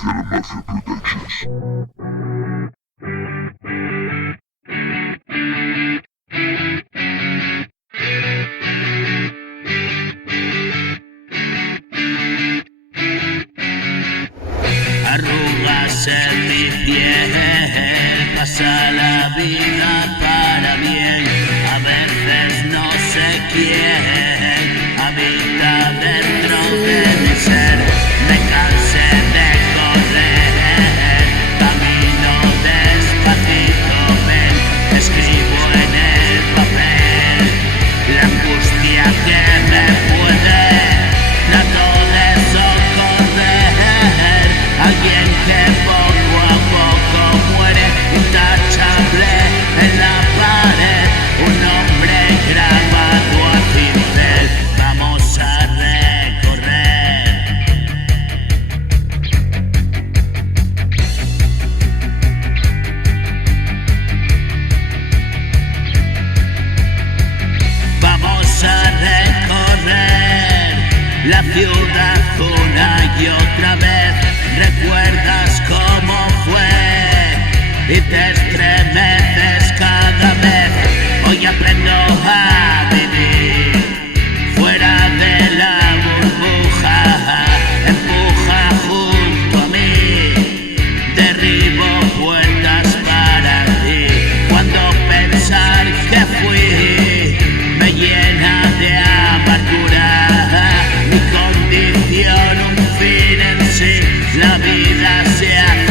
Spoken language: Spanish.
hacia la Mafia Productions. Arrugas en mi piel, pasa la vida para bien. A veces no sé quién habita dentro de mi ser. Me cansé de correr, camino despacito, ven, escribo en el papel la angustia que me puede. Trato de socorrer a alguien que poco a poco muere, intachable en la pared, un hombre grabado a pincel. Vamos a recorrer. Vamos a recorrer la ciudad una y otra vez. Recuerdas cómo fue y te estremeces cada vez. Hoy aprendo a vivir fuera de la burbuja. Empuja junto a mí, derribo puertas para ti. Cuando pensar que fui me llena de amargura, mi condición un fin en sí, la vida se hace